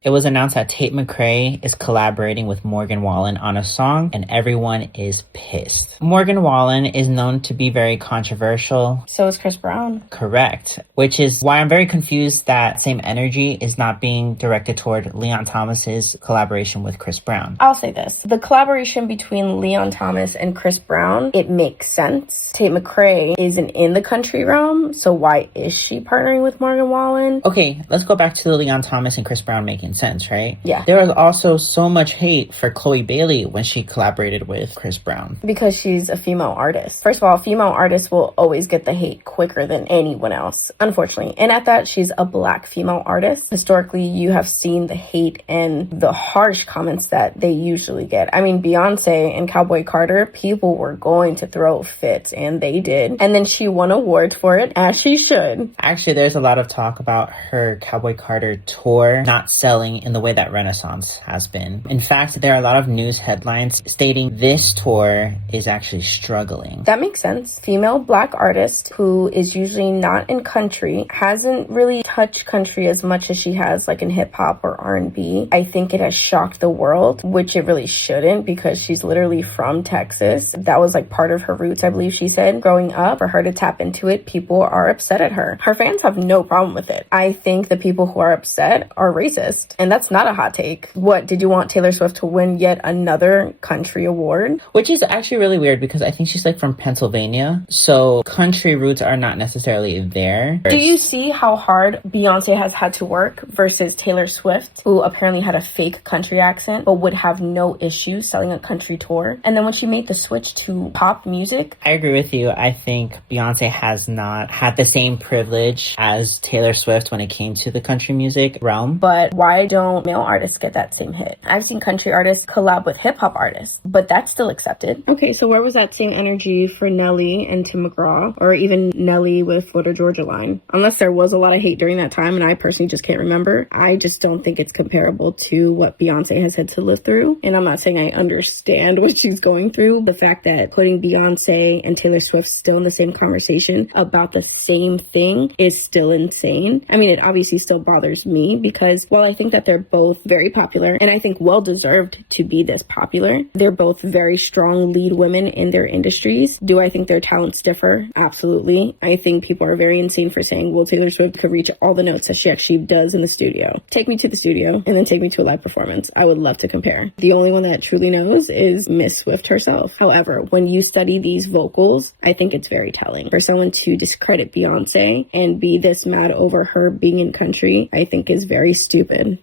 It was announced that Tate McRae is collaborating with Morgan Wallen on a song, and everyone is pissed. Morgan Wallen is known to be very controversial. So is Chris Brown. Correct. Which is why I'm very confused that same energy is not being directed toward Leon Thomas's collaboration with Chris Brown. I'll say this. The collaboration between Leon Thomas and Chris Brown, it makes sense. Tate McRae isn't in the country realm, so why is she partnering with Morgan Wallen? Okay, let's go back to the Leon Thomas and Chris Brown making sense, right? Yeah. There was also so much hate for Chloe Bailey when she collaborated with Chris Brown. Because she's a female artist. First of all, female artists will always get the hate quicker than anyone else, unfortunately. And at that, she's a black female artist. Historically, you have seen the hate and the harsh comments that they usually get. I mean, Beyonce and Cowboy Carter, people were going to throw fits, and they did. And then she won awards for it, as she should. Actually, there's a lot of talk about her Cowboy Carter tour not selling in the way that Renaissance has been. In fact, there are a lot of news headlines stating this tour is actually struggling. That makes sense. Female black artist who is usually not in country hasn't really touched country as much as she has like in hip hop or R&B. I think it has shocked the world, which it really shouldn't, because she's literally from Texas. That was like part of her roots, I believe she said, growing up. For her to tap into it, people are upset at her. Her fans have no problem with it. I think the people who are upset are racist. And that's not a hot take. What, did you want Taylor Swift to win yet another country award? Which is actually really weird because I think she's like from Pennsylvania. So country roots are not necessarily there. Do you see how hard Beyonce has had to work versus Taylor Swift, who apparently had a fake country accent but would have no issue selling a country tour? And then when she made the switch to pop music, I agree with you. I think Beyonce has not had the same privilege as Taylor Swift when it came to the country music realm. But why don't male artists get that same hit? I've seen country artists collab with hip hop artists, but that's still accepted. Okay, so where was that same energy for Nelly and Tim McGraw, or even Nelly with Florida Georgia Line? Unless there was a lot of hate during that time, and I personally just can't remember. I just don't think it's comparable to what Beyonce has had to live through. And I'm not saying I understand what she's going through. The fact that putting Beyonce and Taylor Swift still in the same conversation about the same thing is still insane. I mean, it obviously still bothers me because while I think that they're both very popular, and I think well-deserved to be this popular, they're both very strong lead women in their industries. Do I think their talents differ? Absolutely. I think people are very insane for saying, well, Taylor Swift could reach all the notes that she actually does in the studio. Take me to the studio and then take me to a live performance. I would love to compare. The only one that truly knows is Miss Swift herself. However, when you study these vocals, I think it's very telling. For someone to discredit Beyonce and be this mad over her being in country, I think is very stupid.